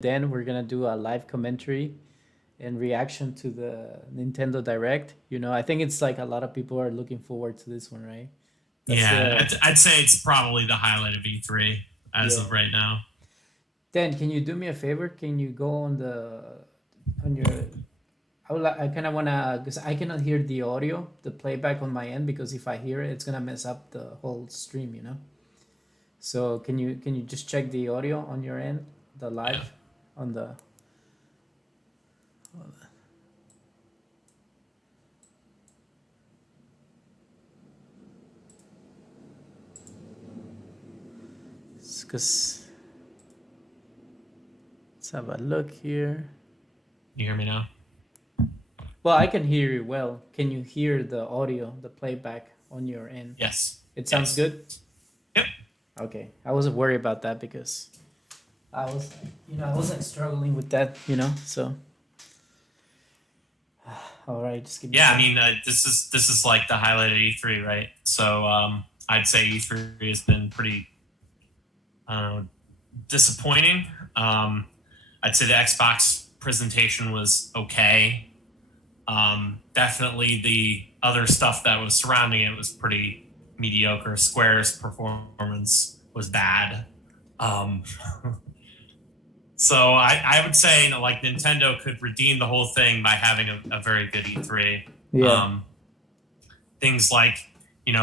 then we're gonna do a live commentary and reaction to the Nintendo Direct. I think it's like a lot of people are looking forward to this one, right? That's Yeah, the I'd say it's probably the highlight of E3 as Yeah. of right now. Dan, can you do me a favor? Can you go on your I kind of wanna, because I cannot hear the audio, the playback on my end, because if I hear it, it's gonna mess up the whole stream. So can you just check the audio on your end, the Yeah. live, on the because let's have a look here. You hear me now? Well, I can hear you well. Can you hear the audio, the playback on your end? Yes. It sounds Yes. good. Yep. Okay, I wasn't worried about that because I was like struggling with that. So, all right, just give me Yeah, I one. mean, this is like the highlight of E3, right? So I'd say E3 has been pretty uh, disappointing. I'd say the Xbox presentation was okay. Definitely the other stuff that was surrounding it was pretty mediocre. Square's performance was bad. Um, so I would say, like, Nintendo could redeem the whole thing by having a very good E3. Yeah, Um, Things like,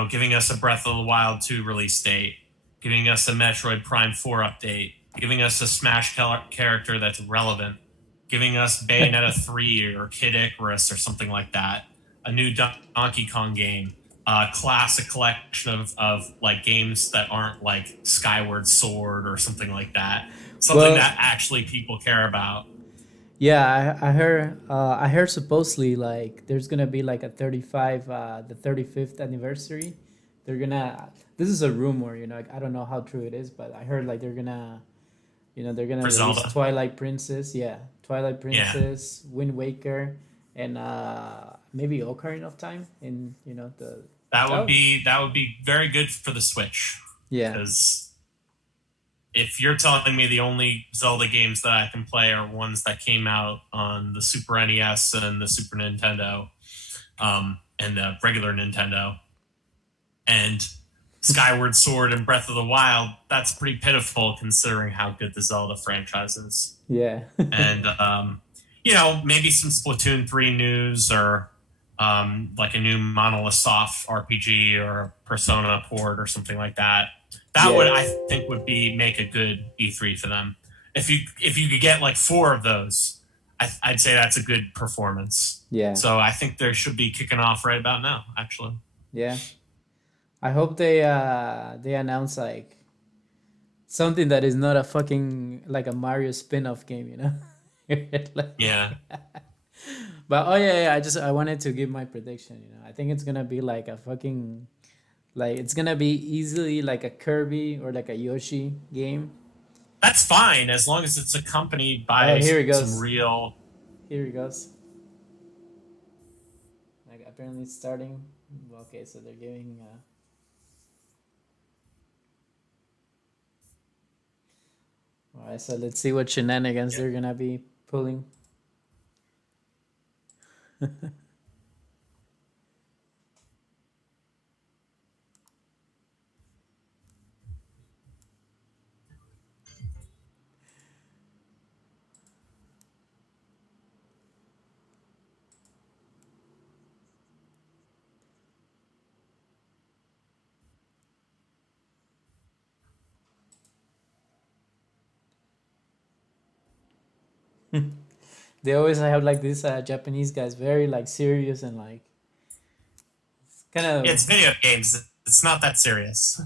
giving us a Breath of the Wild 2 release date, giving us a Metroid Prime 4 update, giving us a Smash character that's relevant, giving us Bayonetta 3 or Kid Icarus or something like that, a new Donkey Kong game, a classic collection of like games that aren't like Skyward Sword or something like that, something well, that actually people care about. yeah, I heard supposedly like there's gonna be like a 35, the 35th anniversary. They're gonna. This is a rumor, like, I don't know how true it is, but I heard like they're gonna For release Zelda. Twilight Princess. Yeah, Twilight Yeah. Princess, Wind Waker, and maybe Ocarina of Time. And the That would oh be that would be very good for the Switch, yeah, because if you're telling me the only Zelda games that I can play are ones that came out on the Super NES and the Super Nintendo, and the regular Nintendo, and Skyward Sword and Breath of the Wild, that's pretty pitiful considering how good the Zelda franchise is. yeah, And maybe some Splatoon 3 news, or like a new Monolith Soft RPG or a Persona port or something like that. That would, yeah, I think, would be make a good E3 for them. If you could get like four of those, I'd say that's a good performance. yeah, So I think they should be kicking off right about now, actually. yeah. I hope they announce like something that is not a fucking like a Mario spin-off game. Like, Yeah. but oh yeah, yeah, I wanted to give my prediction. I think it's gonna be like a fucking, like, it's gonna be easily like a Kirby or like a Yoshi game. That's fine as long as it's accompanied Oh, by here it some goes. real. Here it goes. Like, apparently it's starting. Okay, so they're giving. All right, so let's see what shenanigans Yeah. they're gonna be pulling. They always have like this Japanese guys, very like serious and like kind It's of. video games. It's not that serious.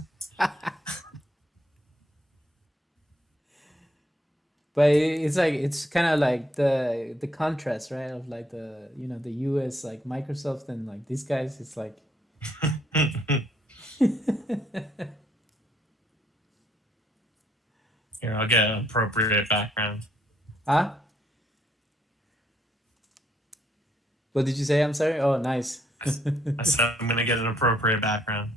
But it's like it's kind of like the contrast, right? Of like the U.S. like Microsoft and like these guys. It's like, Here, I'll get an appropriate background. huh? What did you say? I'm sorry. Oh, nice. I said I'm going to get an appropriate background.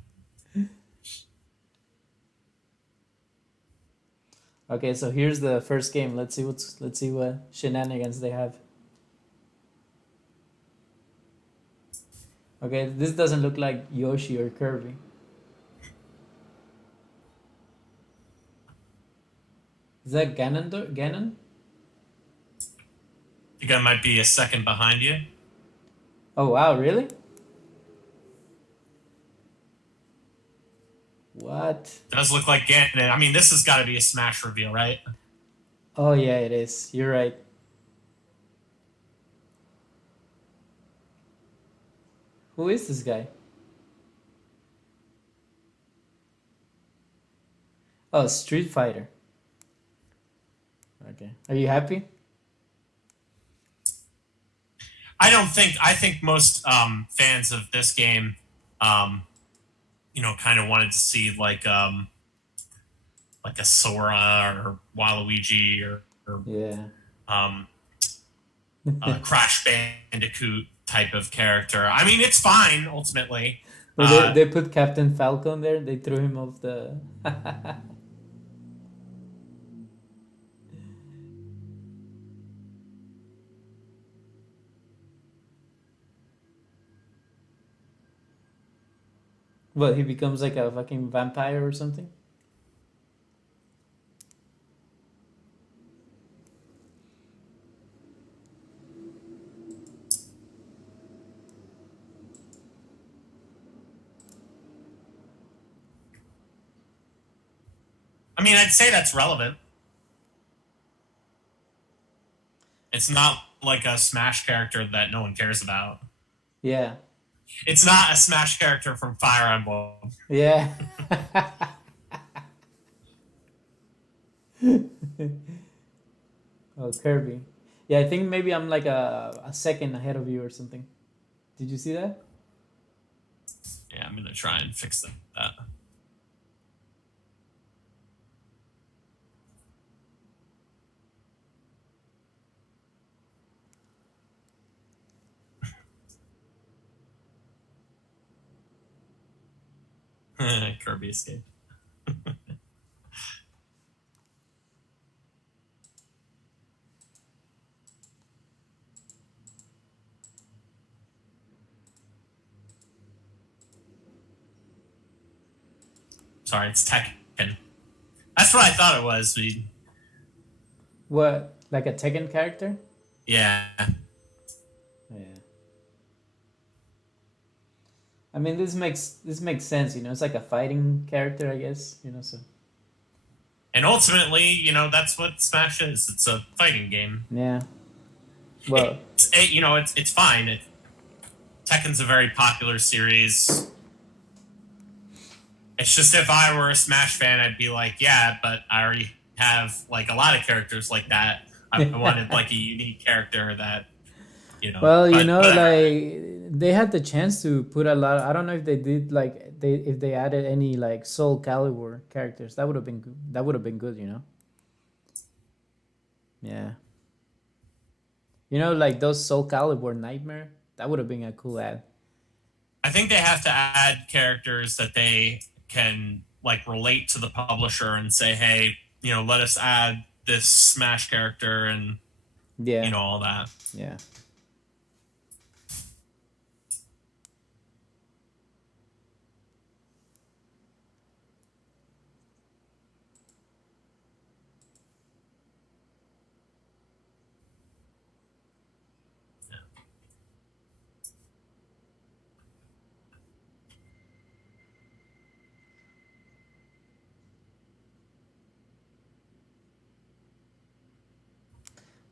Okay, so here's the first game. Let's see what shenanigans they have. Okay, this doesn't look like Yoshi or Kirby. Is that Ganon? Ganon? I think I might be a second behind you. Oh wow, really? What? Does look like Ganon. I mean, this has got to be a Smash reveal, right? Oh yeah, it is. You're right. Who is this guy? Oh, Street Fighter. Okay. Are you happy? I don't think. I think most fans of this game, um, kind of wanted to see like a Sora or Waluigi or Yeah. um, Crash Bandicoot type of character. I mean, it's fine ultimately. Well, they put Captain Falcon there. They threw him off the. Well, he becomes like a fucking vampire or something. I mean, I'd say that's relevant. It's not like a Smash character that no one cares about. Yeah. It's not a Smash character from Fire Emblem. Yeah. Oh, Kirby. Yeah, I think maybe I'm like a second ahead of you or something. Did you see that? Yeah, I'm gonna try and fix that. Kirby escaped. Sorry, it's Tekken. That's what I thought it was. What? Like a Tekken character? Yeah. Yeah. I mean, this makes sense. It's like a fighting character, I guess. So. And ultimately, that's what Smash is. It's a fighting game. Yeah. Well. It's fine. Tekken's a very popular series. It's just if I were a Smash fan, I'd be like, yeah, but I already have like a lot of characters like that. I wanted like a unique character that, Well, but whatever. like they had the chance to put a lot. I don't know if they did like if they added any like Soul Calibur characters. That would have been good. That would have been good. Yeah. Like those Soul Calibur Nightmare. That would have been a cool ad. I think they have to add characters that they can like relate to the publisher and say, hey, let us add this Smash character and Yeah. all that. Yeah.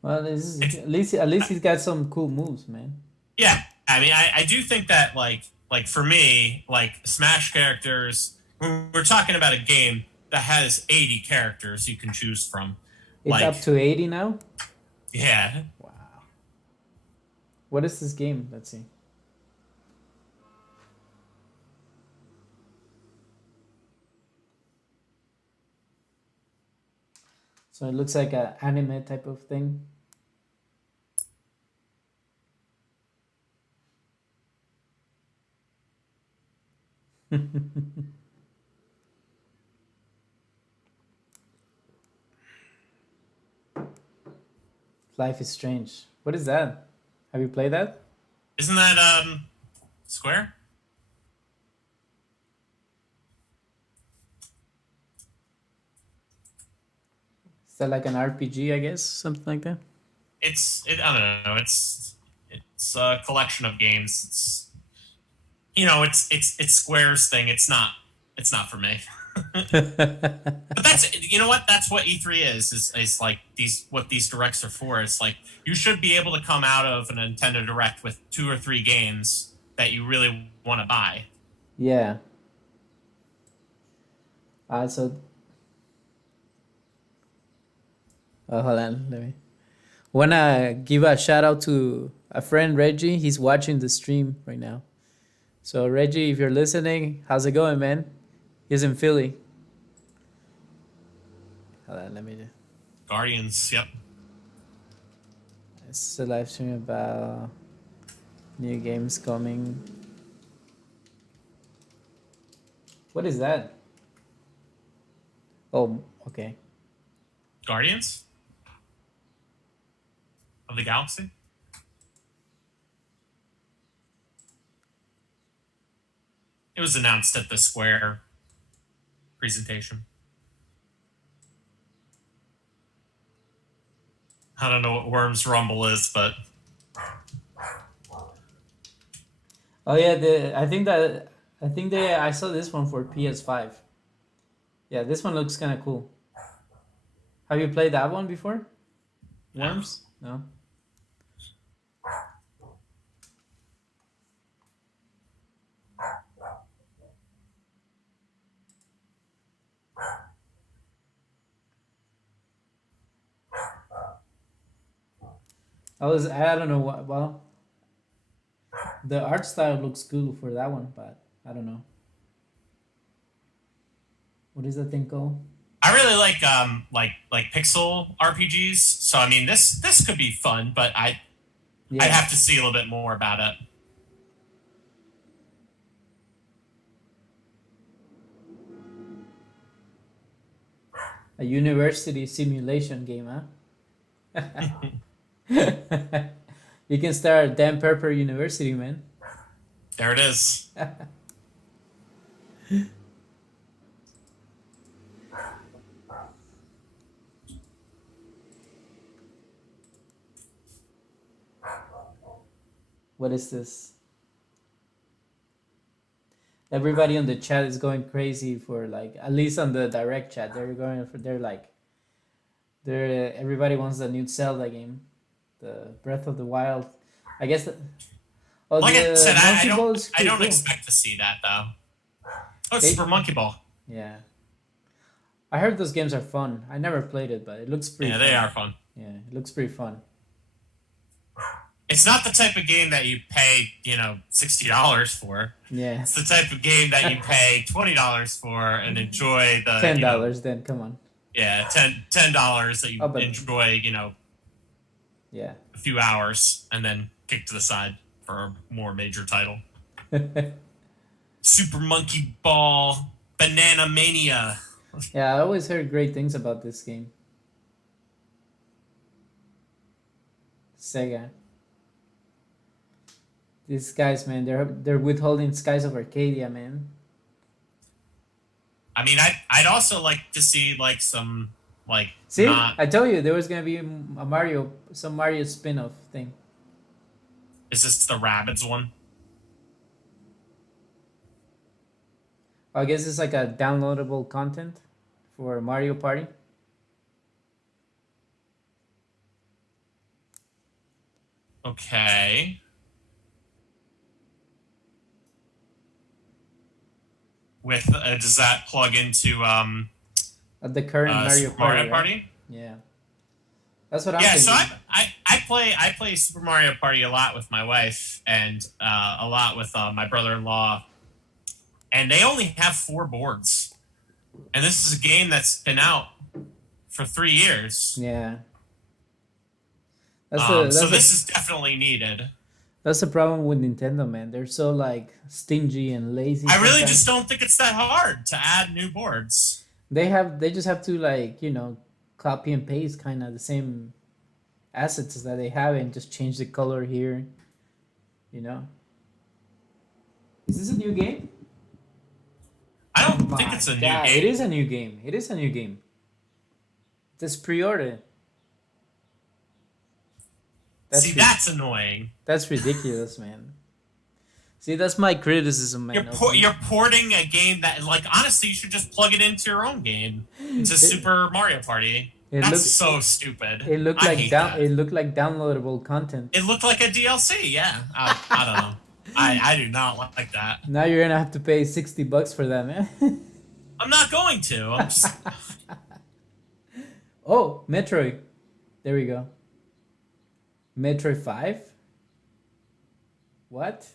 Well, this is, at least he's got some cool moves, man. Yeah, I mean, I do think that like for me, like Smash characters, we're talking about a game that has 80 characters you can choose from. It's up Like, to 80 now. yeah, Wow. What is this game? Let's see. So it looks like an anime type of thing. Life is Strange. What is that? Have you played that? Isn't that Square? Is that like an RPG, I guess? Something like that? I don't know. It's a collection of games. It's Square's thing. It's not for me. But that's what that's what E3 is like what these directs are for. It's like you should be able to come out of a Nintendo Direct with 2 or 3 games that you really want to buy. Yeah. So, hold on. Let me. Wanna give a shout out to a friend, Reggie. He's watching the stream right now. So, Reggie, if you're listening, how's it going, man? He's in Philly. Hold on, let me. Guardians, yep. It's a live stream about new games coming. What is that? Oh, okay. Guardians of the Galaxy. It was announced at the Square presentation. I don't know what Worms Rumble is, but Oh yeah, I saw this one for PS5. Yeah, this one looks kind of cool. Have you played that one before? Worms? No. I don't know what. Well, the art style looks cool for that one, but I don't know. What is that thing called? I really like pixel RPGs. So I mean, this could be fun, but Yeah, I'd have to see a little bit more about it. a university simulation game, huh? You can start Dan Pepper University, man. There it is. What is this? Everybody on the chat is going crazy for like at least on the direct chat. They're everybody wants the new Zelda game, the Breath of the Wild. I guess. Oh, Like I the said, Monkey Ball is I pretty don't cool. expect to see that though. Oh, it's They- Super Monkey Ball. Yeah, I heard those games are fun. I never played it, but it looks pretty. Yeah, fun. they are fun. Yeah, it looks pretty fun. It's not the type of game that you pay, $60 for. Yeah, It's the type of game that you pay $20 for and enjoy the $10. Then come on. Yeah, $10 that you Oh, but- enjoy, Yeah. a few hours and then kick to the side for a more major title. Super Monkey Ball, Banana Mania. Yeah, I always heard great things about this game. Sega. These guys, man, they're withholding Skies of Arcadia, man. I mean, I'd also like to see like some like See, not. I told you there was gonna be some Mario spin-off thing. Is this the Rabbids one? I guess it's like a downloadable content for Mario Party. Okay. With does that plug into The current Mario Super Mario Party. Right? Party? Yeah, that's what I'm Yeah, thinking. so I play Super Mario Party a lot with my wife and a lot with my brother-in-law, and they only have 4 boards, and this is a game that's been out for 3 years. Yeah. So this is definitely needed. That's the problem with Nintendo, man. They're so like stingy and lazy. I really sometimes. just don't think it's that hard to add new boards. They just have to like copy and paste kind of the same assets that they have and just change the color here. You know, is this a new game? I Oh don't think my it's a new god! It game. is a new game. It is a new game. This pre-order. See, That's that's annoying. that's ridiculous, man. See, that's my criticism, man. Of the You're porting a game that, like, honestly, you should just plug it into your own game, into it, Super Mario Party. it That's look so stupid. it looked I like hate that. it looked like downloadable content. It looked like a DLC. Yeah, I don't know. I do not like that. Now you're gonna have to pay $60 for that, man. I'm not going to. I'm just. Oh, Metroid. There we go. Metroid 5? What?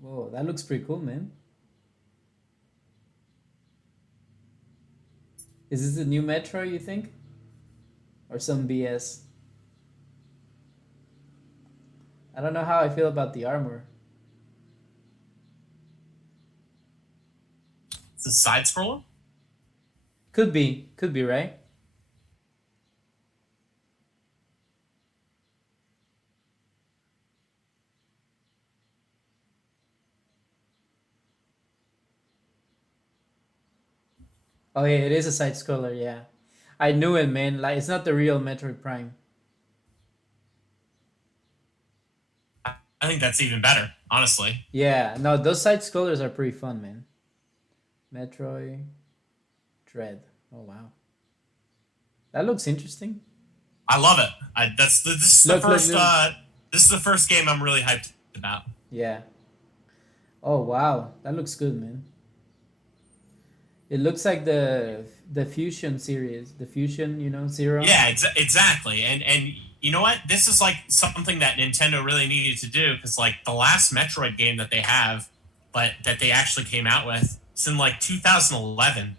Whoa, that looks pretty cool, man. Is this the new Metroid, you think? Or some BS? I don't know how I feel about the armor. It's a side scroller. Could be, right? Oh yeah, it is a side scroller, yeah. I knew it, man. Like it's not the real Metroid Prime. I think that's even better, honestly. Yeah, no, those side scrollers are pretty fun, man. Metroid Dread. Oh wow. That looks interesting. I love it. This is the Look, first. look. This is the first game I'm really hyped about. Yeah. Oh wow, that looks good, man. It looks like the Fusion series, the Fusion, Zero. Yeah, exactly. And you know what? This is like something that Nintendo really needed to do because like the last Metroid game that they have, but that they actually came out with, it's in like 2011.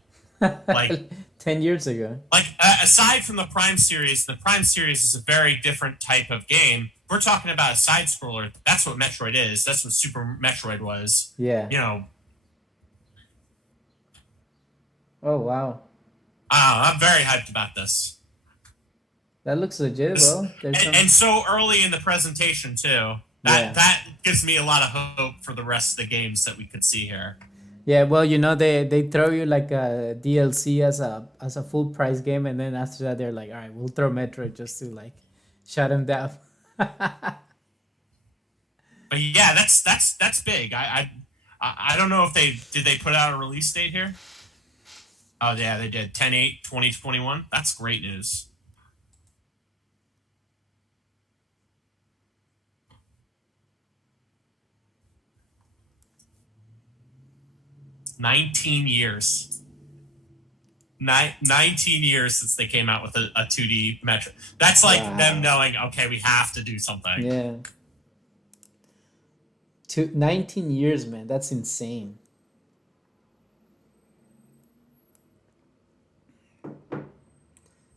Like 10 years ago. aside from the Prime series is a very different type of game. We're talking about a side scroller. That's what Metroid is. That's what Super Metroid was. Yeah. You know, Oh wow, I'm very hyped about this. that looks legit. Well, there's some. And so early in the presentation too. Yeah. That gives me a lot of hope for the rest of the games that we could see here. Yeah, well, they throw you like a DLC as a full price game, and then after that they're like, all right, we'll throw Metroid just to like shut him down. But yeah, that's big. I don't know if they put out a release date here. Oh yeah, they did 10/8/2021. That's great news. 19 years. 19 years since they came out with a 2D Metro. That's like them knowing, okay, we have to do something. Yeah. 19 years, man. That's insane.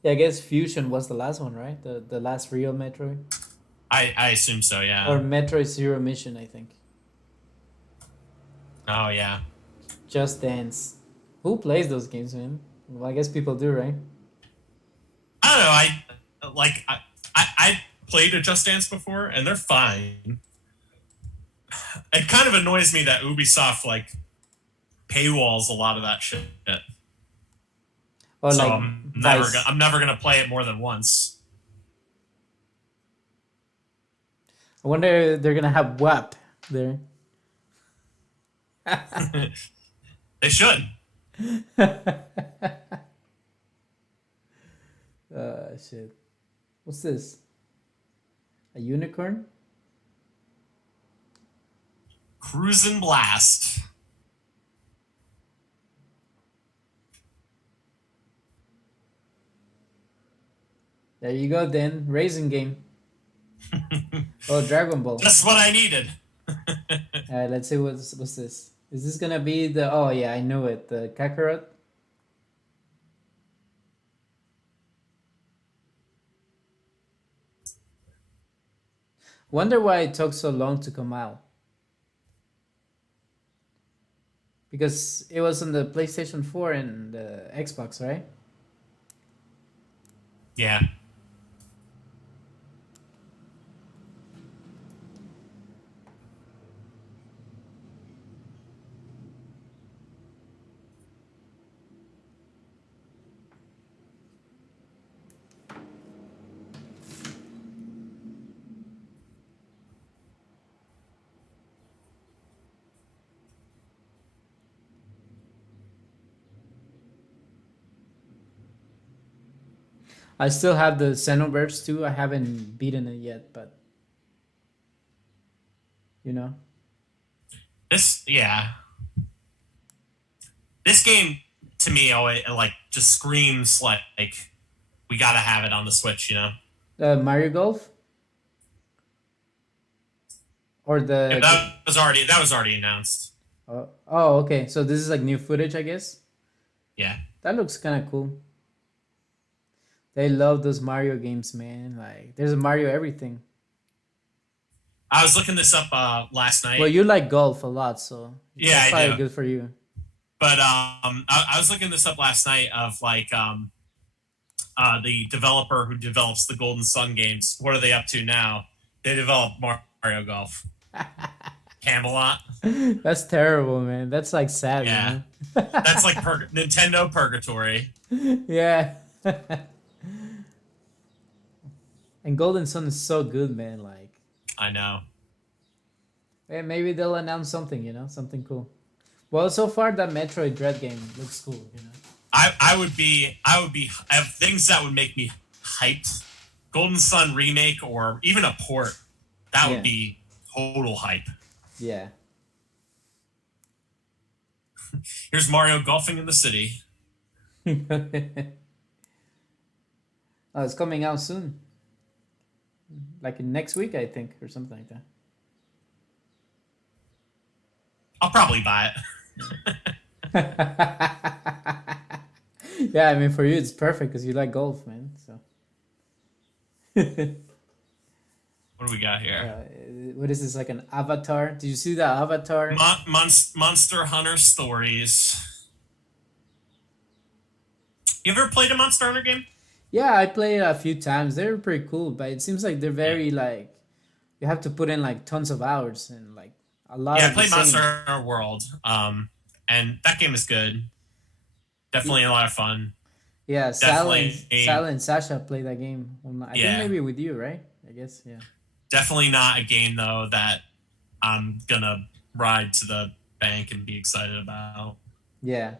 Yeah, I guess Fusion was the last one, right? The last real Metroid. I assume so, yeah. Or Metroid Zero Mission, I think. Oh yeah. Just Dance. Who plays those games, man? Well, I guess people do, right? I don't know. I played a Just Dance before, and they're fine. It kind of annoys me that Ubisoft like paywalls a lot of that shit. Or So like I'm never gonna play it more than once. I wonder if they're gonna have WAP there. They should. Shit. What's this? A unicorn? Cruisin' Blast. There you go, then. Racing game. Oh, Dragon Ball. Just what I needed. Alright, let's see what's this. Is this gonna be the? Oh yeah, I knew it. The Kakarot. Wonder why it took so long to come out. Because it was on the PlayStation 4 and the Xbox, right? Yeah. I still have the Xenoverse too. I haven't beaten it yet, but you know. Yeah, this game to me always like just screams like we gotta have it on the Switch. Mario Golf or Yeah, the that was already announced. oh, okay. So this is like new footage, I guess. Yeah, That looks kind of cool. They love those Mario games, man. Like there's a Mario everything. I was looking this up last Well, night. you like golf a lot, so Yeah, that's I probably do. good for you. But I was looking this up last night of like the developer who develops the Golden Sun games. What are they up to now? They developed Mario Golf, Camelot. That's terrible, man. That's like sad, you Yeah, know. that's like Nintendo Purgatory. Yeah. And Golden Sun is so good, man. Like, I know. maybe they'll announce something, you know, something cool. Well, so far that Metroid Dread game looks cool, you know. I have things that would make me hyped. Golden Sun remake or even a port. That would Yeah. be total hype. Yeah. Here's Mario golfing in the city. Oh, it's coming out soon. Like next week, I think, or something like I'll probably buy that. Yeah, I mean, for you, it's perfect because you like golf, man. So. it. What do we got here? What is this, like an avatar? Did you see that avatar? Monster Hunter Stories. You ever played a Monster Hunter game? Yeah, I played it a few times. They're pretty cool, but it seems like they're Yeah. very like you have to put in like tons of hours and like a lot Yeah, I of the played Monster same. Hunter World. And that game is good. Definitely a lot of fun. Yeah, Definitely, Sal and Sasha play that game. I think yeah. maybe with you, right? I guess, yeah. Definitely not a game though that I'm gonna ride to the bank and be excited about. Yeah.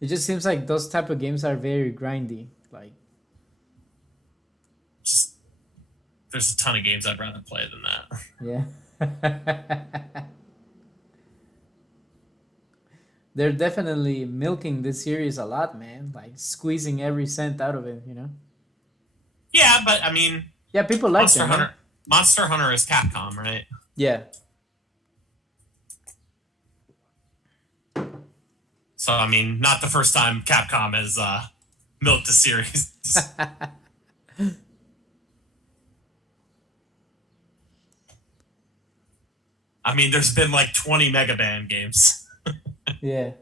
It just seems like those type of games are very grindy. Like, Just there's a ton of games I'd rather play than that. yeah. They're definitely milking this series a lot, man. Like squeezing every cent out of it, you know? Yeah, but I mean, Yeah, people like Monster them, right? Hunter. Monster Hunter is Capcom, right? Yeah. So I mean, not the first time Capcom has milked a series. I mean, there's been like 20 Mega Man games. Yeah.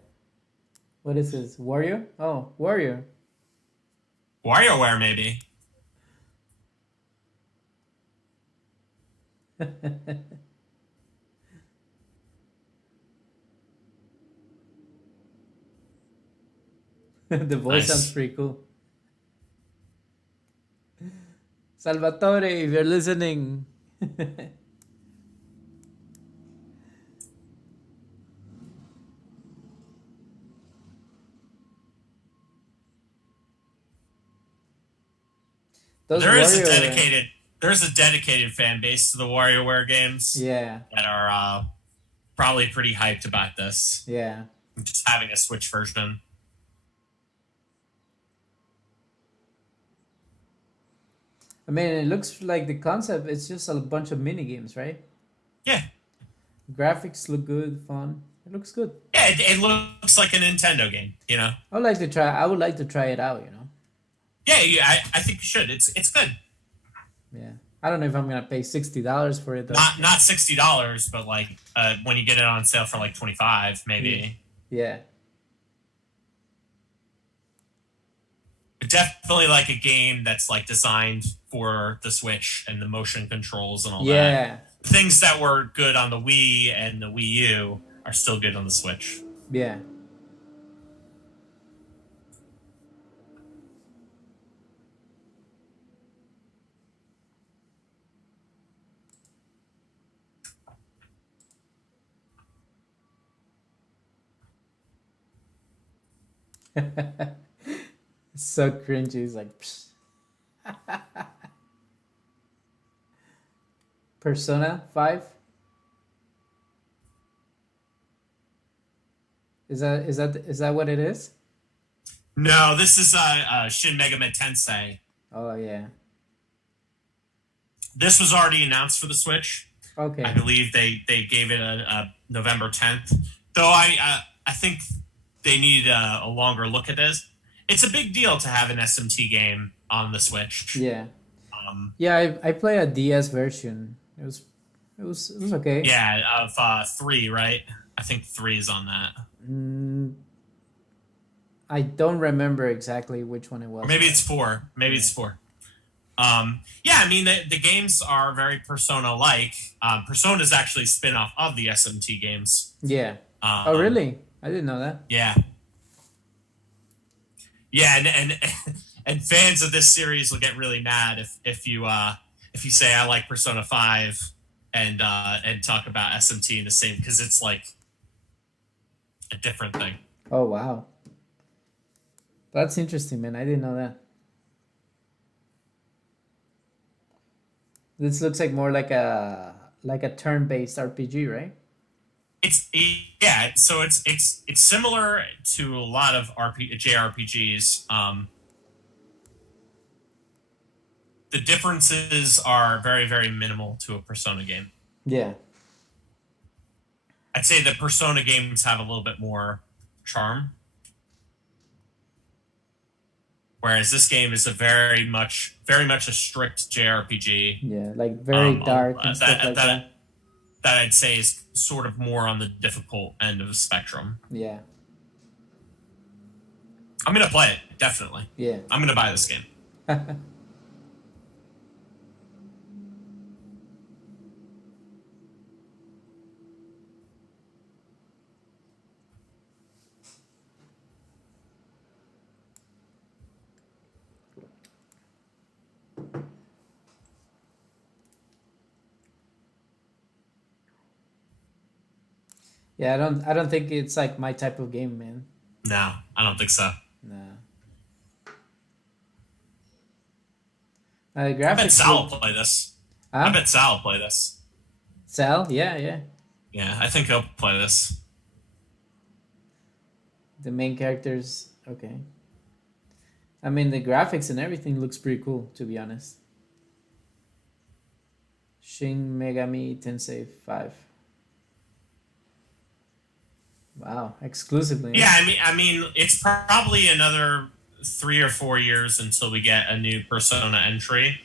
What is this? Warrior? Oh, Warrior. WarioWare, maybe. The voice sounds Nice. pretty cool. Salvatore, if you're listening. Those There is a Warrior. dedicated there's a dedicated fan base to the WarioWare games Yeah. that are probably pretty hyped about this. Yeah. Just having a Switch version. I mean, it looks like the concept, it's just a bunch of mini games, right? Yeah. Graphics look good, fun. It looks good. Yeah, it looks like a Nintendo game, you know? I would like to try it out, you know? Yeah, I think you should. It's good. Yeah. I don't know if I'm going to pay $60 for it, though. Not $60, but like when you get it on sale for like 25, maybe. Yeah. But definitely like a game that's like designed for the Switch and the motion controls and all that. Yeah. Things that were good on the Wii and the Wii U are still good on the Switch. Yeah. So cringy. It's like psh. Persona 5. Is that what it is? No, this is Shin Megami Tensei. Oh yeah. This was already announced for the Switch. I Okay. believe they gave it a November 10th. Though I think they need a longer look at this. It's a big deal to have an SMT game on the Switch. Yeah. Um, Yeah. I play a DS version. It was okay. yeah, of three, right? I think three is on that, Mm, I don't remember exactly which one it or was, maybe but it's four. Maybe yeah. it's four. Yeah, I mean the games are very Persona-like. Persona is actually a spin-off of the SMT games. Yeah. Oh Um, really? I didn't know that. yeah, yeah, and and fans of this series will get really mad if you say I like Persona 5 and talk about SMT in the same, because it's like a different thing. Oh wow. That's interesting, man. I didn't know that. This looks like more like a turn-based RPG, right? It's yeah, so it's similar to a lot of JRPGs. The differences are very very minimal to a Persona game. Yeah. I'd say the Persona games have a little bit more charm, whereas this game is a very much a strict JRPG. Yeah, like very dark and stuff That like that. that I'd say is sort of more on the difficult end of the spectrum. Yeah. I'm gonna play it, definitely. Yeah. I'm gonna buy this game. Yeah, I don't think it's like my type of game, man. No, I don't think so. Nah. The I bet graphics Sal look. will play this. I Huh? bet Sal will play this. Sal? Yeah, yeah. Yeah, I think he'll play this. The main characters. Okay. I mean, the graphics and everything looks pretty cool, to be honest. Shin Megami Tensei 5. Wow, exclusively, Yeah, eh? I mean, it's probably another 3 or 4 years until we get a new Persona entry.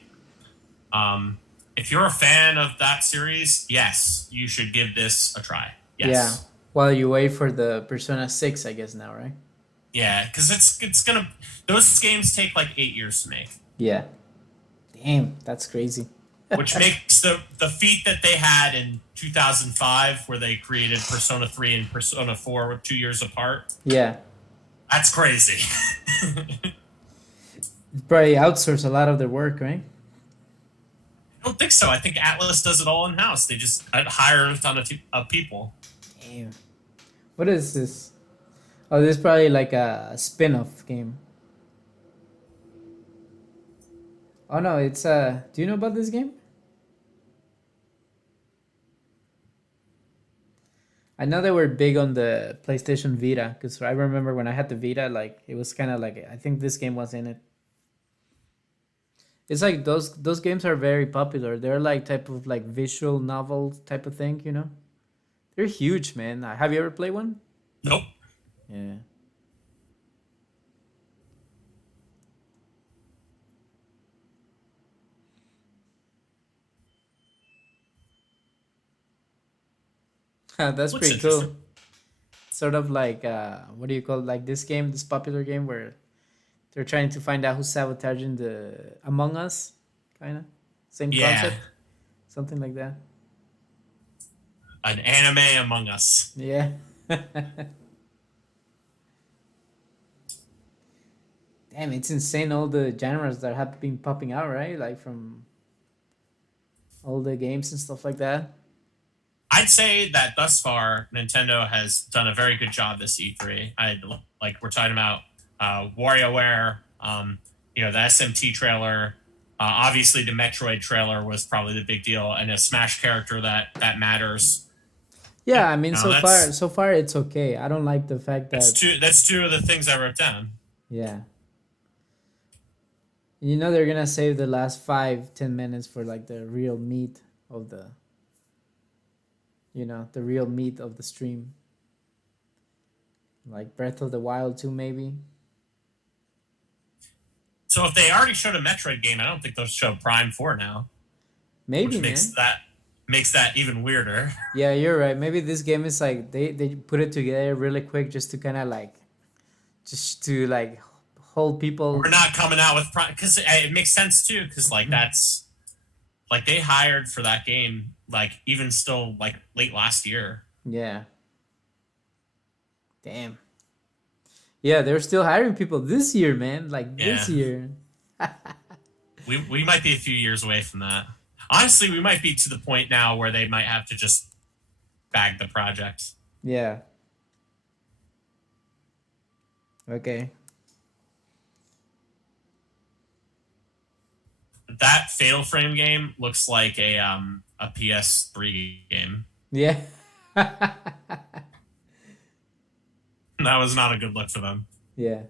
If you're a fan of that series, yes, you should give this a try. Yeah. Yes, While you wait for the Persona 6, I guess now, right? yeah, because it's gonna those games take like 8 years to make, Yeah. Damn, that's crazy. which makes the feat that they had in 2005, where they created Persona 3 and Persona 4 2 years apart. Yeah. That's crazy. Probably outsource a lot of their work, right? I don't think so. I think Atlas does it all in house. They just hire a ton of people. Damn. What is this? Oh, this is probably like a spin-off game. Oh no, it's do you know about this game? I know they were big on the PlayStation Vita because I remember when I had the Vita, like it was kind of like I think this game was in it. It's like those games are very popular. They're like type of like visual novel type of thing, you know? They're huge, man. Have you ever played one? Nope. Yeah. That's Looks pretty interesting. cool. Sort of like what do you call it? Like this game, this popular game where they're trying to find out who's sabotaging the Among Us, kind of same Yeah, concept, something like that. an anime Among Us. Yeah. Damn, it's insane all the genres that have been popping out, right? Like from all the games and stuff like that. I'd say that thus far, Nintendo has done a very good job this E3. Like we're talking about WarioWare, The SMT trailer, obviously the Metroid trailer was probably the big deal, and a Smash character that matters. Yeah, I mean, That's so far it's okay. I don't like the fact that's that, two that's two of the things I wrote down. yeah, you know, they're gonna save the last 5-10 minutes for like the real meat of the, the real meat of the stream, like Breath of the Wild 2 maybe. So if they already showed a Metroid game, I don't think they'll show Prime 4 now, which Maybe, makes man. that even weirder. Yeah, you're right. Maybe this game is like they put it together really quick just to kind of like just to like hold We're people. not coming out with Prime because it makes sense too, because like that's like they hired for that game like even still like late last year. Yeah. Damn. Yeah, they're still hiring people this year, man. Like this Yeah, year. we might be a few years away from that. Honestly, we might be to the point now where they might have to just bag the project. Yeah. Okay. That Fatal Frame game looks like a PS3 game. Yeah. That was not a good look for them. Yeah.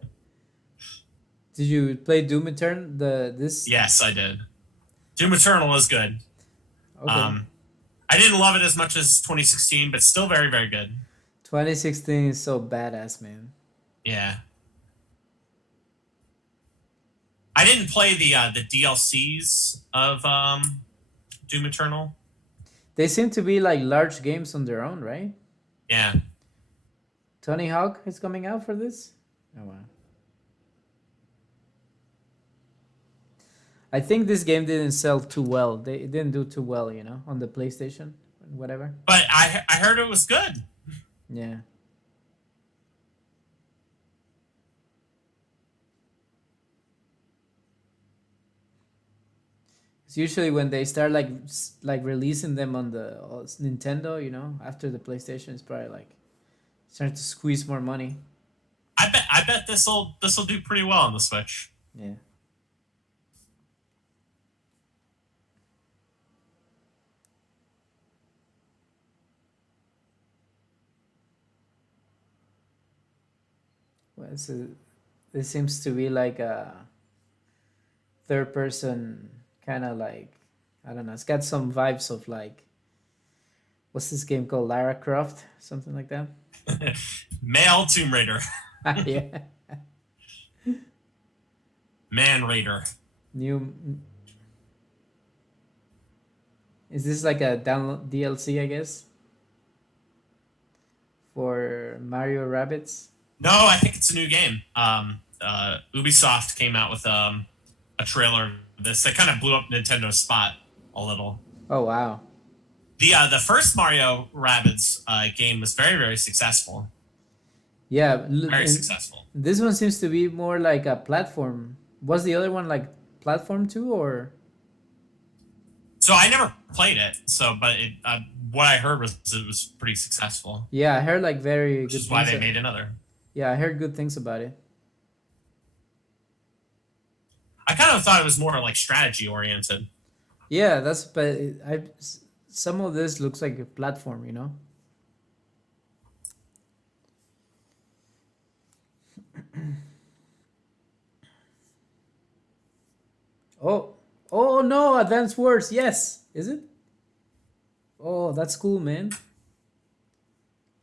Did you play Doom Eternal? The this? Yes, I did. Doom Eternal is good. Okay. Um, I didn't love it as much as 2016, but still very, very good. 2016 is so badass, man. Yeah. I didn't play the DLCs of Doom Eternal. They seem to be like large games on their own, right? Yeah. Tony Hawk is coming out for this. Oh wow. I think this game didn't sell too well. It didn't do too well, on the PlayStation, whatever. But I heard it was good. Yeah. 'Cause usually when they start like releasing them on the Nintendo, after the PlayStation, it's probably like starting to squeeze more money. I bet this'll do pretty well on the Switch. Yeah. Well, this seems to be like a third person kind of like, I don't know. It's got some vibes of like, what's this game called? Lara Croft, something like that. Male Tomb Raider. Yeah. Man Raider. New. Is this like a download DLC? I guess for Mario Rabbits. No, I think it's a new game. Ubisoft came out with a trailer of this that kind of blew up Nintendo's spot a little. Oh wow. The first Mario Rabbids game was very, very successful. Yeah, Very successful. this one seems to be more like a platform. Was the other one like platform too, or? So I never played it. But what I heard was it was pretty successful, Yeah, I heard like very which good is why things. they made another. Yeah, I heard good things about it. I kind of thought it was more like strategy oriented. Yeah, some of this looks like a platform. Oh, oh no, Advanced Wars. Yes, is it? Oh, that's cool, man.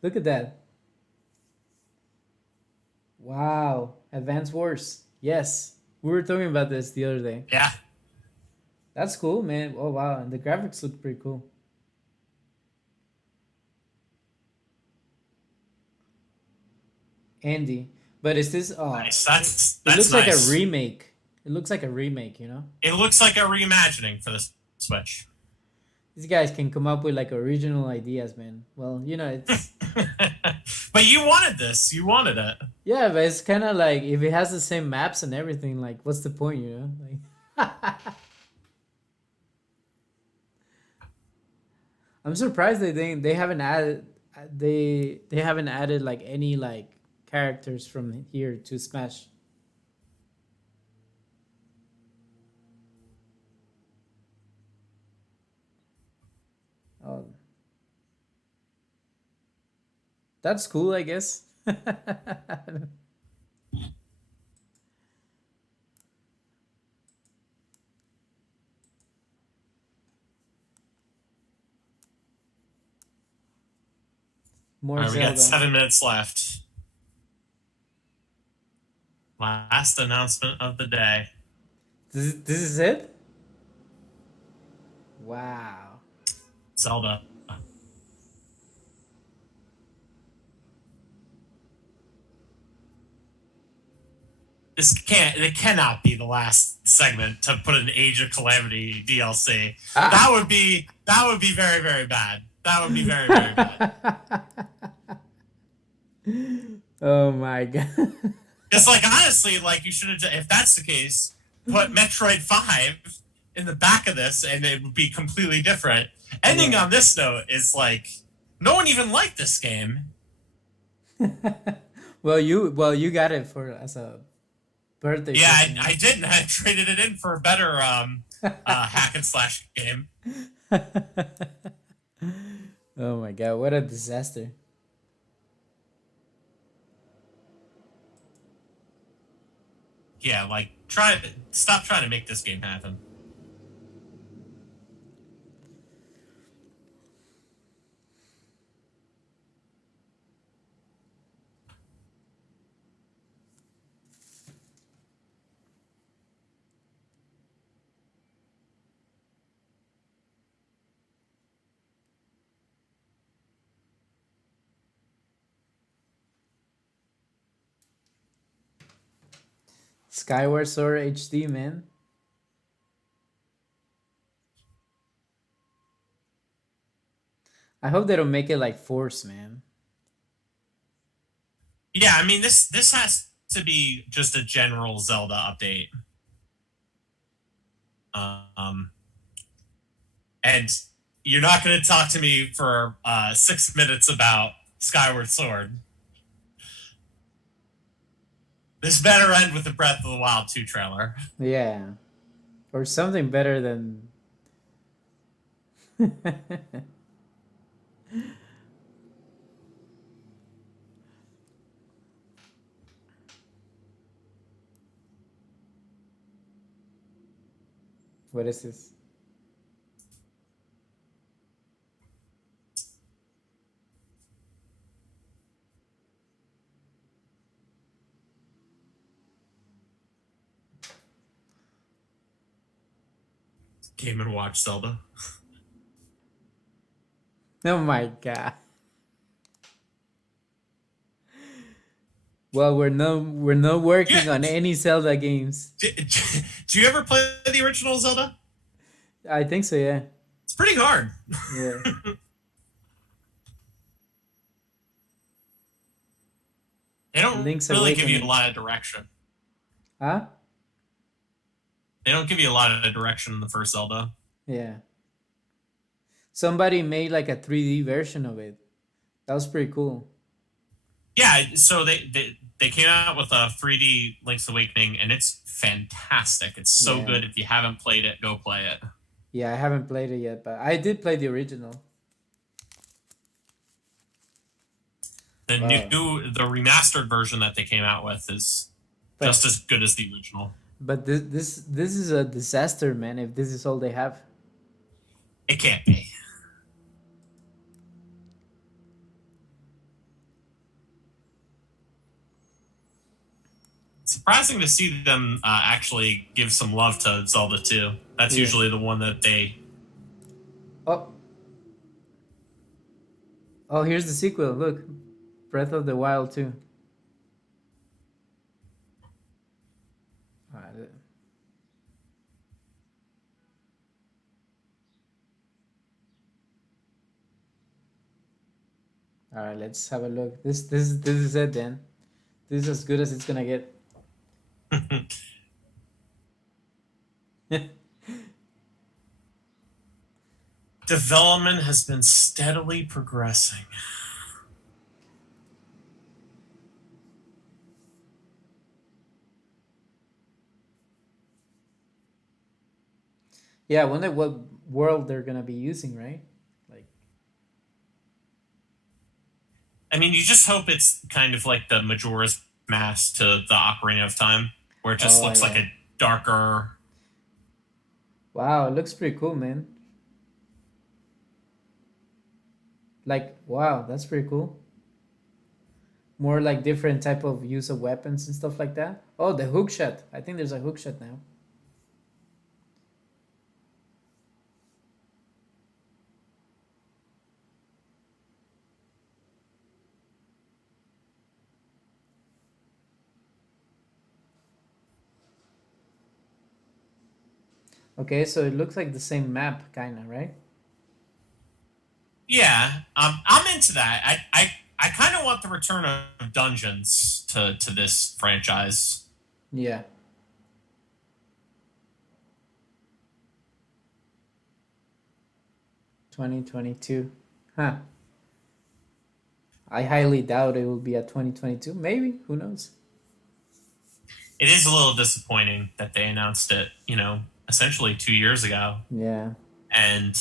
Look at that. Wow, Advanced Wars. Yes, we were talking about this the other day. Yeah, That's cool, man. Oh wow, and the graphics look pretty cool. Andy, but is this? Oh, nice. it That's looks like a nice. remake. It looks like a remake. It looks like a reimagining for the Switch. These guys can come up with like original ideas, man. Well, it's But you wanted this. You wanted it. yeah, but it's kind of like if it has the same maps and everything, like what's the point? Like, I'm surprised they haven't added they haven't added like any like characters from here to Smash. That's cool, I guess. All More right, we got Zelda. 7 minutes left. Last announcement of the day. This is it? Wow. Zelda. It cannot be the last segment to put an Age of Calamity DLC. Ah. That would be very, very bad. That would be very, very bad. Oh my god. It's like, honestly, like, you should have, if that's the case, put Metroid 5 in the back of this and it would be completely different. Ending Yeah. on this note is like, no one even liked this game. Well you got it for as a birthday Yeah, present, I didn't. I traded it in for a better right? hack and slash game. Oh my god, what a disaster. Yeah, like, stop trying to make this game happen. Skyward Sword HD, man. I hope they don't make it like Force, man. Yeah, I mean, this has to be just a general Zelda update. Um, and you're not going to talk to me for 6 minutes about Skyward Sword. This better end with the Breath of the Wild 2 trailer. Yeah. Or something better than what is this? Game and Watch Zelda. Oh my god. Well, we're not Yeah. working on any Zelda games. Do you ever play the original Zelda? I think so, yeah. It's pretty hard. Yeah. They don't Link's really give you a Awakening. lot of direction. Huh? They don't give you a lot of direction in the first Zelda. Yeah. Somebody made like a 3D version of it. That was pretty cool. Yeah, so they came out with a 3D Link's Awakening, and it's fantastic. It's so Yeah. good. If you haven't played it, go play it. Yeah, I haven't played it yet, but I did play the original. Wow. The remastered version that they came out with is But just as good as the original. but this is a disaster, man, if this is all they have. It can't be. Surprising to see them actually give some love to Zelda 2. That's Yeah. usually the one that they. Oh. Oh, here's the sequel. Look. Breath of the Wild 2. Alright. Alright, let's have a look. This is it then. This is as good as it's gonna get. Development has been steadily progressing. Yeah, I wonder what world they're gonna be using, right? Like I mean, you just hope it's kind of like the Majora's Mask to the Ocarina of Time, where it just Oh looks like yeah. a darker. Wow, it looks pretty cool, man. Like, wow, that's pretty cool. More like different type of use of weapons and stuff like that. Oh, the hook shot. I think there's a hook shot now. Okay, so it looks like the same map, kind of, right? Yeah, I'm into that. I kind of want the return of dungeons to this franchise. Yeah, 2022. Huh. I highly doubt it will be at 2022. Maybe, who knows? It is a little disappointing that they announced it, essentially 2 years ago, Yeah. and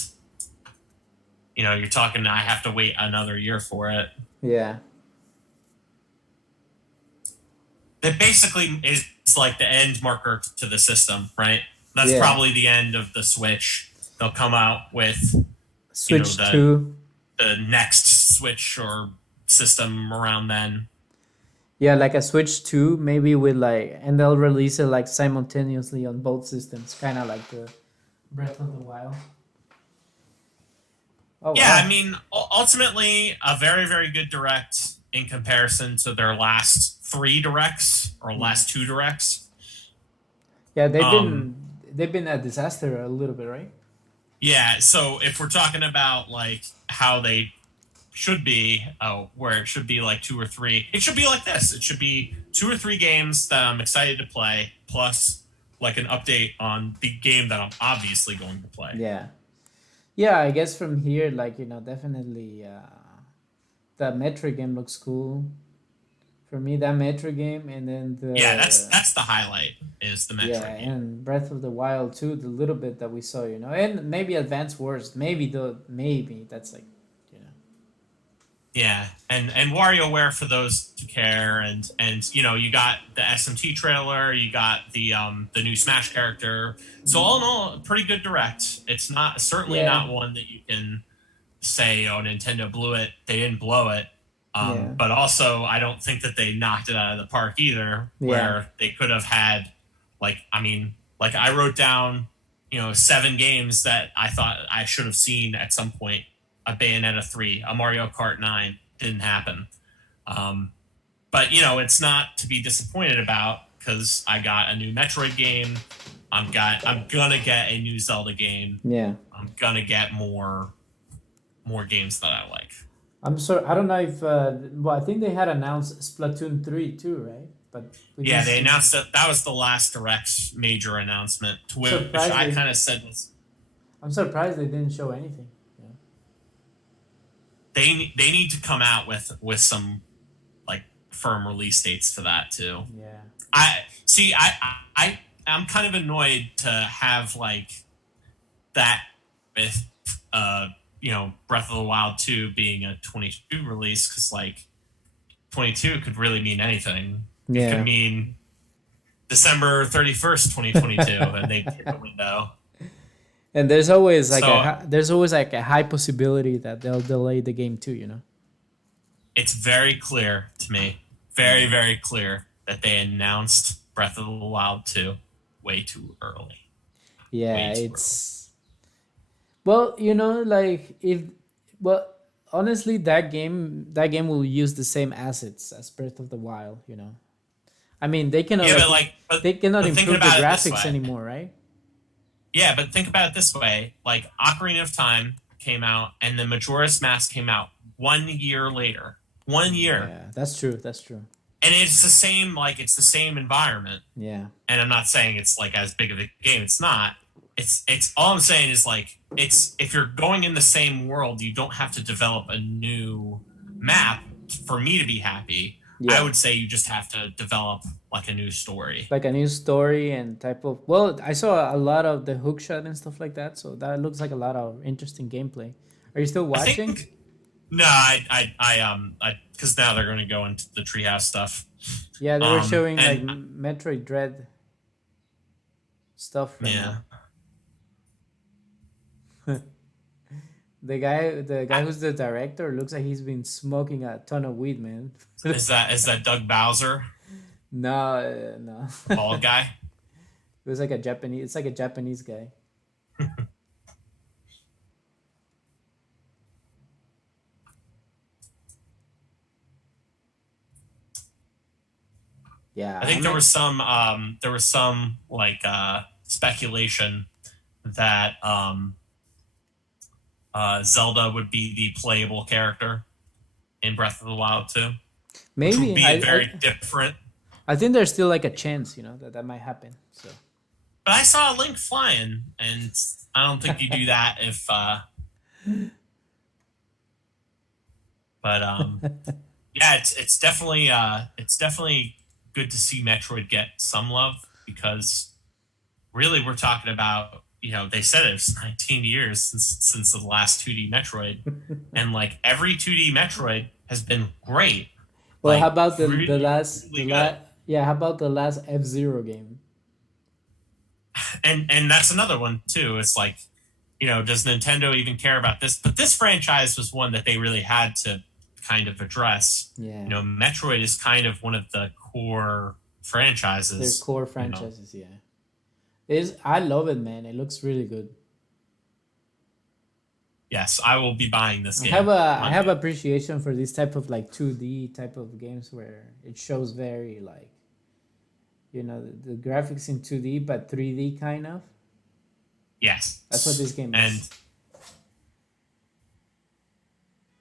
you're talking. I have to wait another year for it. Yeah. That basically is like the end marker to the system, right? That's Yeah. probably the end of the Switch. They'll come out with Switch the 2. next Switch or system around then. Yeah, like a Switch 2, maybe with like, and they'll release it like simultaneously on both systems, kind of like the Breath of the Wild. Oh, Yeah, I wow. mean, ultimately, a very, very good direct in comparison to their last three directs or Yeah. last two directs. Yeah, Um, they've been a disaster a little bit, right? yeah, so if we're talking about like how they should be, where it should be like two or three, it should be like this. It should be two or three games that I'm excited to play, plus like an update on the game that I'm obviously going to play. Yeah. Yeah, I guess from here, like, definitely the Metro game looks cool. For me, that Metro game, and then Yeah, the that's the highlight is the yeah, Metroid game. and Breath of the Wild too, the little bit that we saw, and maybe Advance Wars, maybe that's like, you know, Yeah, and WarioWare for those who care, and you got the SMT trailer, you got the new Smash character. So all in all, a pretty good direct. It's not certainly yeah, not one that you can say, oh, Nintendo blew it. They didn't blow it. yeah, But also, I don't think that they knocked it out of the park either. yeah, Where they could have had, like, I mean, like I wrote down, seven games that I thought I should have seen at some point. A Bayonetta 3, a Mario Kart 9 didn't happen. Um, but it's not to be disappointed about because I got a new Metroid game. I'm gonna get a new Zelda game. yeah. I'm gonna get more games that I like. I'm sorry, I don't know if well, I think they had announced Splatoon 3 too, right? But we didn't Yeah, they see. announced that was the last direct major announcement, to which Surprised I they, kind of said was I'm surprised they didn't show anything. Yeah, they need to come out with some like firm release dates for that too. yeah, I see. I'm kind of annoyed to have like that with Breath of the Wild 2 being a 22 release because like 22 could really mean anything. It could yeah. mean December 31st, 2022, and they pick a window. And there's always like So a high possibility that they'll delay the game too. it's very clear to me, very, very clear that they announced Breath of the Wild 2 way too early. Way Yeah, too early. it's well, like if well, honestly, that game will use the same assets as Breath of the Wild. I mean, Yeah, but like, but, they cannot but thinking improve the about it this graphics way. anymore, right? Yeah, but think about it this way. Like, Ocarina of Time came out, and the Majora's Mask came out 1 year later. 1 year. Yeah, that's true. That's true. And it's the same environment. Yeah, And I'm not saying it's like as big of a game. It's not. It's all I'm saying is like it's if you're going in the same world, you don't have to develop a new map for me to be happy. I yeah. would say you just have to develop like a new story. Like a new story and type of. Well, I saw a lot of the hookshot and stuff like that, so that looks like a lot of interesting gameplay. Are you still I watching? think No, because now they're going to go into the treehouse stuff. Yeah, they were showing like And Metroid Dread stuff right now. yeah, The guy who's the director looks like he's been smoking a ton of weed, man. is that Doug Bowser, No, no. the bald guy? It was like a Japanese. It's like a Japanese guy. Yeah, I I think there mean, was some like speculation that Zelda would be the playable character in Breath of the Wild 2, which would maybe be I, very I different. I think there's still like a chance, that might happen. So But I saw Link flying, and I don't think you do that if. But yeah, it's definitely good to see Metroid get some love because really we're talking about they said it was 19 years since the last 2D Metroid, and like every 2D Metroid has been great, well, how like about the really last really good. yeah? How about the last F-Zero game? And that's another one too. It's like, does Nintendo even care about this? But this franchise was one that they really had to kind of address. Yeah, Metroid is kind of one of the core their franchises. core You know, franchises. Yeah, is I love it, man. It looks really good. yes, I will be buying this I have game a I have Monday. appreciation for this type of like 2D type of games where it shows very like the graphics in 2D but 3D kind of. That's what this Yes, game and is.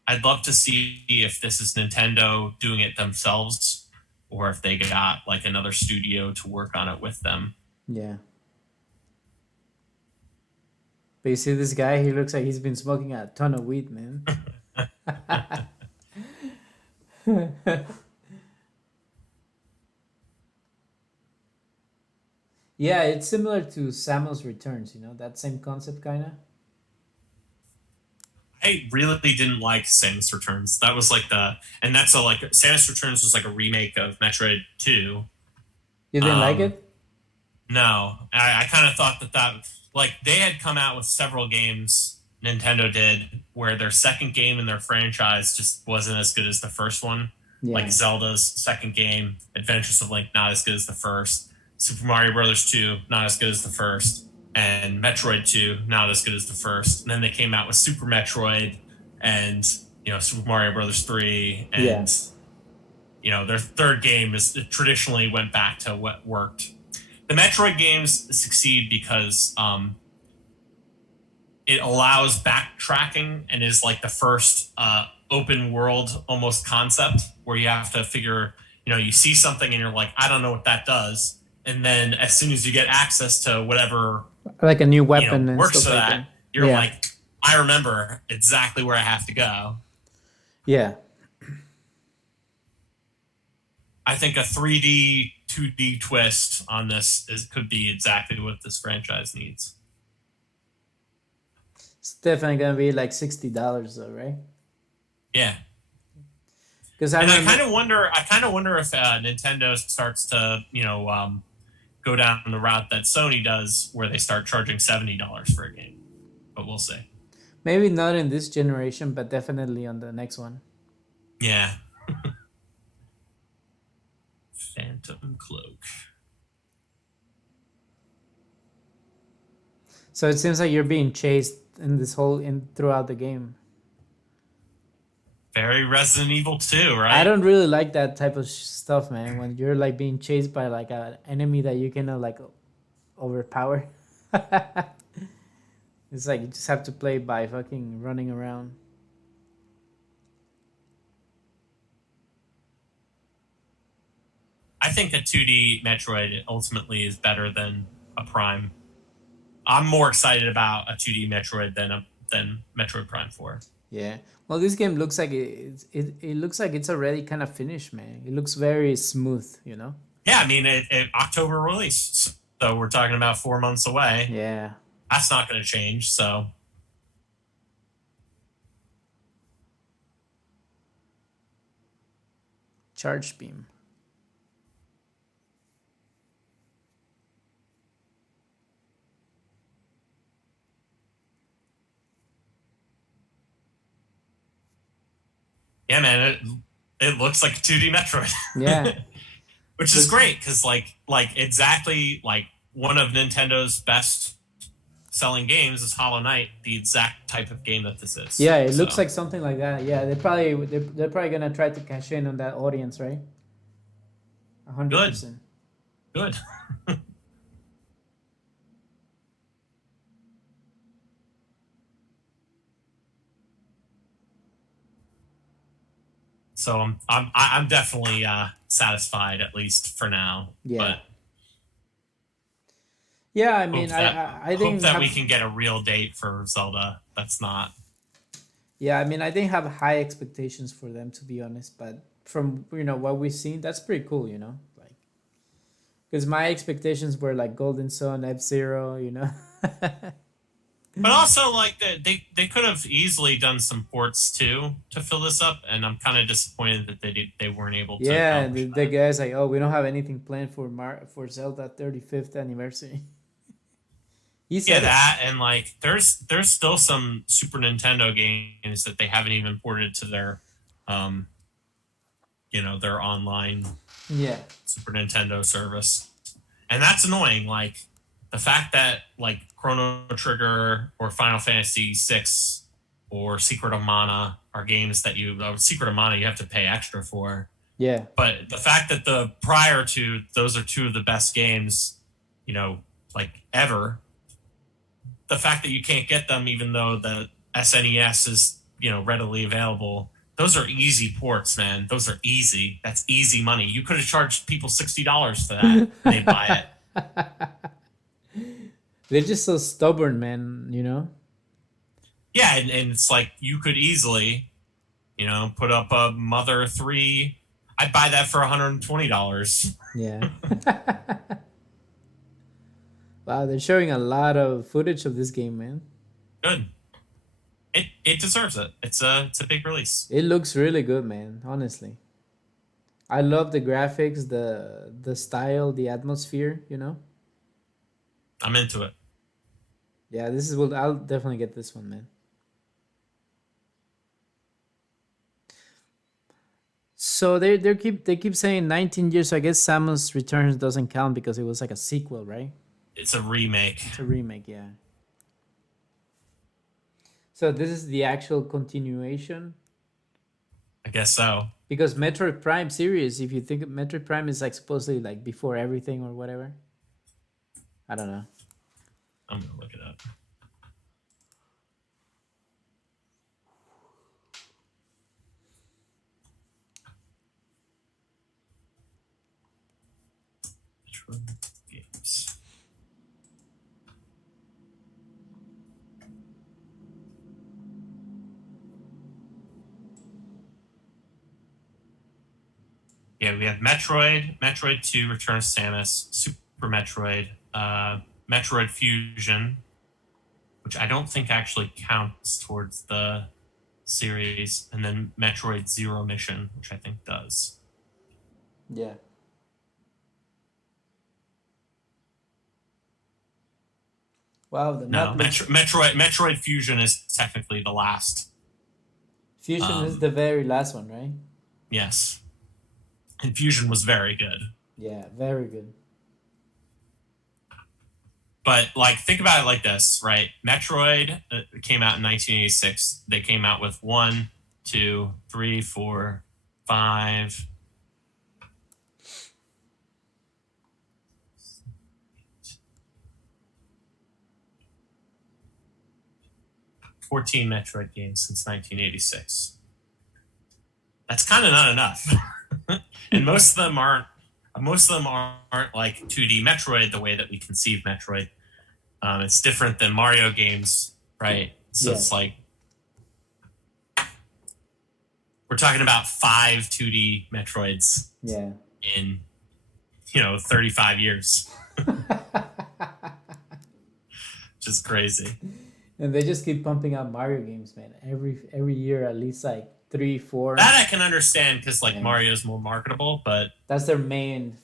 I'd love to see if this is Nintendo doing it themselves or if they got like another studio to work on it with them. Yeah. But you see this guy, he looks like he's been smoking a ton of weed, man. Yeah, it's similar to Samus Returns, that same concept kind of. I really didn't like Samus Returns. That was like and that's like Samus Returns was like a remake of Metroid 2. You didn't like Um, it? no, I kind of thought that like they had come out with several games. Nintendo did where their second game in their franchise just wasn't as good as the first one. Like Yeah. Zelda's second game, Adventures of Link, not as good as the first. Super Mario Brothers 2, not as good as the first. And Metroid 2, not as good as the first. And then they came out with Super Metroid and Super Mario Brothers 3, Yeah. and their third game is traditionally went back to what worked. The Metroid games succeed because it allows backtracking and is like the first open world almost concept where you have to figure, you see something and you're like, I don't know what that does. And then as soon as you get access to whatever, Like a new weapon and works stuff for like that, that. you're Yeah. like, I remember exactly where I have to go. Yeah. I think a 3D, 2D twist on this could be exactly what this franchise needs. It's definitely gonna be like $60 though, right? Yeah. Because I And I remember. kind of wonder. I kind of wonder if Nintendo starts to, go down the route that Sony does, where they start charging $70 for a game. But we'll see. Maybe not in this generation, but definitely on the next one. Yeah. Phantom Cloak. So it seems like you're being chased in this whole in throughout the game. Very Resident Evil 2, I right? don't really like that type of stuff, man. When you're like being chased by like an enemy that you cannot like overpower. It's like you just have to play by fucking running around. I think a 2D Metroid ultimately is better than a Prime. I'm more excited about a 2D Metroid than Metroid Prime 4. Yeah. Well, this game looks like it looks like it's already kind of finished, man. It looks very smooth. Yeah, I mean, October release. So we're talking about 4 months away. Yeah. That's not going to change. So Charge beam. Yeah, man, it looks like a 2D Metroid. Yeah. Which is great because like exactly like one of Nintendo's best selling games is Hollow Knight, the exact type of game that this is. Yeah, it So, looks like something like that. Yeah, they're probably gonna try to cash in on that audience, right? good, 100%. good. So I'm definitely satisfied at least for now. Yeah. But Yeah, I hope mean, that I hope think that we can get a real date for Zelda. That's not. yeah, I mean, I didn't have high expectations for them to be honest, but from what we've seen, that's pretty cool, like because my expectations were like Golden Sun, F Zero, But also, like they could have easily done some ports too to fill this up, and I'm kind of disappointed that they weren't able to Yeah, accomplish the that. guys like, oh, we don't have anything planned for Zelda 35th anniversary. He Yeah, said it. that and like there's still some Super Nintendo games that they haven't even ported to their, um, their online Yeah, Super Nintendo service, and that's annoying. Like the fact that like Chrono Trigger or Final Fantasy VI or Secret of Mana are games that Secret of Mana you have to pay extra for. yeah, But the fact that the prior to those are two of the best games, like ever, the fact that you can't get them even though the SNES is, readily available, those are easy ports, man. Those are easy. That's easy money. You could have charged people $60 for that and they'd buy it. they're just so stubborn, man. Yeah, and it's like you could easily, put up a Mother 3. I'd buy that for $120. Yeah. Wow, they're showing a lot of footage of this game, man. Good. It deserves it. It's a big release. It looks really good, man. Honestly, I love the graphics, the style, the atmosphere. I'm into it. Yeah, this is what I'll definitely get this one, man. So they keep saying 19 years. So I guess Samus Returns doesn't count because it was like a sequel, right? It's a remake. It's a remake, yeah. So this is the actual continuation I guess so. because Metroid Prime series. If you think Metroid Prime is like supposedly like before everything or whatever. I don't know. I'm gonna look it up. Metroid games. Yeah, we have Metroid, Metroid 2, Return of Samus, Super Metroid, Metroid Fusion, which I don't think actually counts towards the series, and then Metroid Zero Mission, which I think does. Yeah. Wow, the No, map looks. Metroid Fusion is technically the last. Fusion is the very last one, right? Yes, and Fusion was very good. Yeah, very good. But like, think about it like this, right? Metroid came out in 1986. They came out with 1, 2, 3, 4, 5. 14 Metroid games since 1986. That's kind of not enough, and most of them aren't. Most of them aren't like 2D Metroid the way that we conceive Metroid. It's different than Mario games, right? So Yeah. it's like we're talking about 5 2D Metroids Yeah. in 35 years, which is crazy. And they just keep pumping out Mario games, man. Every year, at least like 3, 4. That I can understand because like Yeah, Mario's more marketable, but that's their main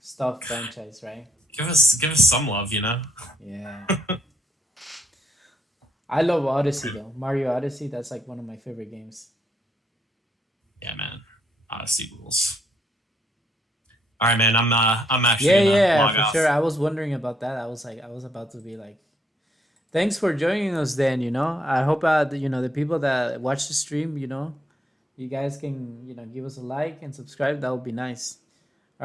stuff franchise, right? give us some love, you know? Yeah. I love Odyssey though. Mario Odyssey, that's like one of my favorite games. Yeah, man. Odyssey rules. All right, man. I'm actually Yeah, gonna yeah, log for sure. off. I was wondering about that. I was about to be like, thanks for joining us then, I hope the people that watch the stream, you guys can, give us a like and subscribe. That would be nice.